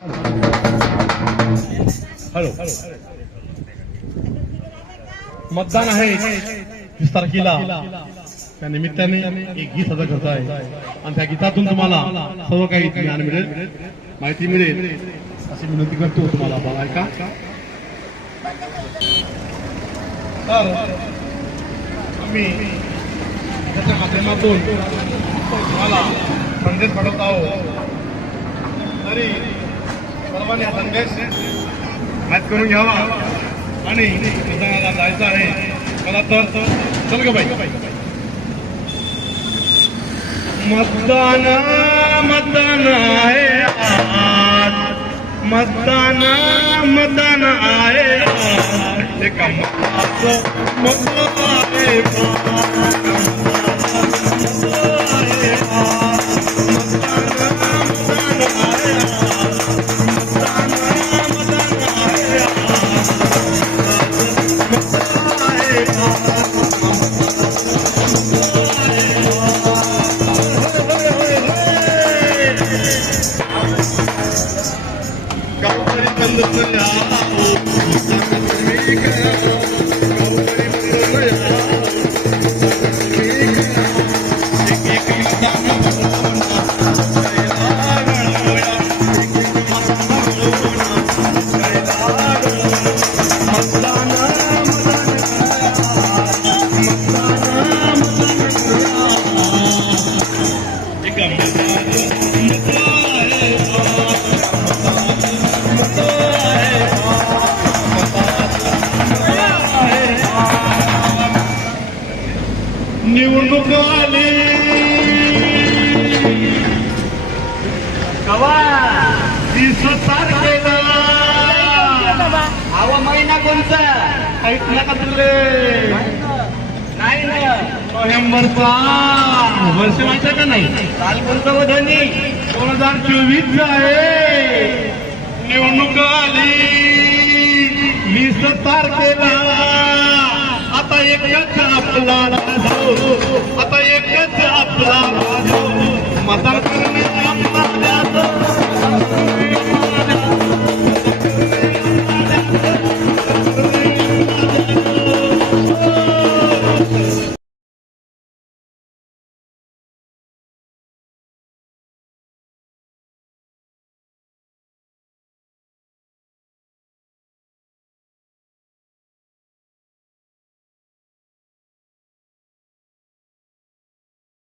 Hello, मतदान आहे 20 तारखेला. त्या निमित्ताने एक गीत सादर करत आहे आणि त्या गीतातून तुम्हाला सर्व काही ज्ञान मिळेल, माहिती मिळेल अशी विनंती करतो तुम्हाला. बघा ऐका. तर आम्ही त्याच्या माध्यमातून तुम्हाला संदेश पाठवत आहोत. तरी सर्वांनी हा संदेश माहीत करून घ्यावा आणि मतदानाला जायचं आहे. मला तर चल ग बाई. मतदान मतदान आहे आज, मतदान मतदान आहे आज, एका मताचं मत आहे. निवडणूक आली कवा 20 तारखेला. हवा महिना कोणचा ऐकलं का तुले? नाही ना. नोव्हेंबरचा वर्ष माहिती का नाही? काल कोणतं हो धनी? 2024 आहे. निवडणूक आली 20 तारखेला. आता एकच आपला, आता एकच आपला